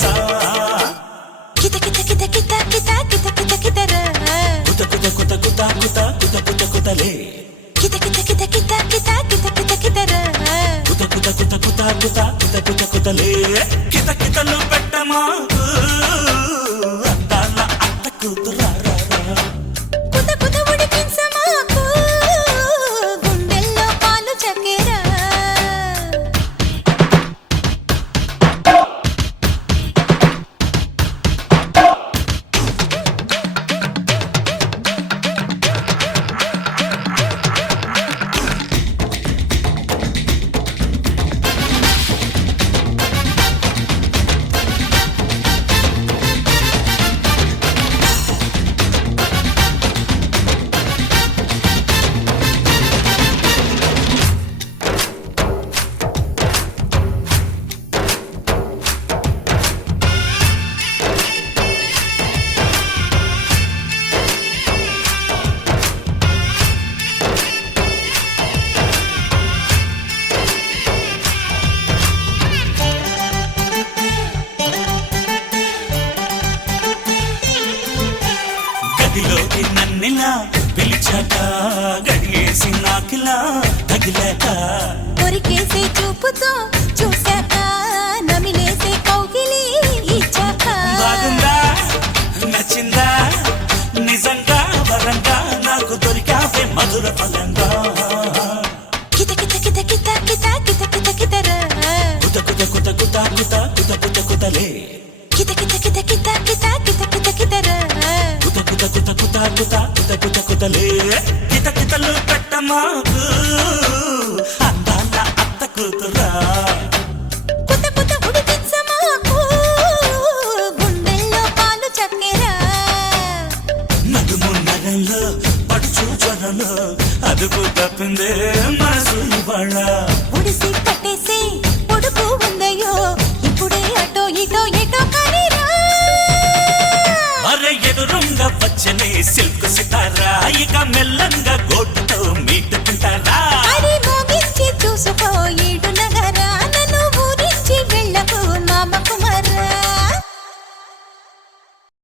సా కిత కిత కిత కిత కిత కిత కిత కితరా కుత కుత కుత కుత కుత కుత కుత కుతలే కిత కిత కిత కిత కిత కిత కిత కితరా కుత కుత కుత కుత కుత కుత కుత కుతలే కిత కితలు పెట్టమాకు అందాల అత్త కూతురా కుత కుత ఉడికించమాకు గుండెల్లో పాలు చక్కెరా గదిలోకి నన్నిలా పిలిచాక గడియేసి నాకిలా తగిలాక కొరికేసే చూపుతో చూశాక నమిలేసే కౌగిలి ఇచ్చాక బాగుందా నచ్చిందా నిజంగా వరంగా నాకు దొరికావే మధుర ఫలంగా కిత కిత కిత కిత కిత కిత కిత కితరా కుత కుత కుత కుత కుత కుత కుత కుతలే కిత కిత కిత కిత కిత కిత కిత కితరా కుత కుత కుత కుత కుత కుత కుత కుతలే కిత కితలు పెట్టమాకు అందాల అత్త కూతురా కుత కుత ఉడికించమాకు గుండెల్లో పాలు చక్కెరా నడుము నగంలో పడుచు జ్వరంలో అదుపు తప్పిందే మనసు ఇవాళ ఉడిసి కట్టేసి ఉడుకు ఉందయ్యో ఇప్పుడే అటో ఇటో ఎటో కనిరా అరే ఎదురుంగా వచ్చనే సిల్క్ సితారా ఇక మెల్లంగా గోటుతో మీటుకుంటారా అది మోగించి చూసుకో ఈడు నగరా నన్ను ఊరించి వెళ్ళకు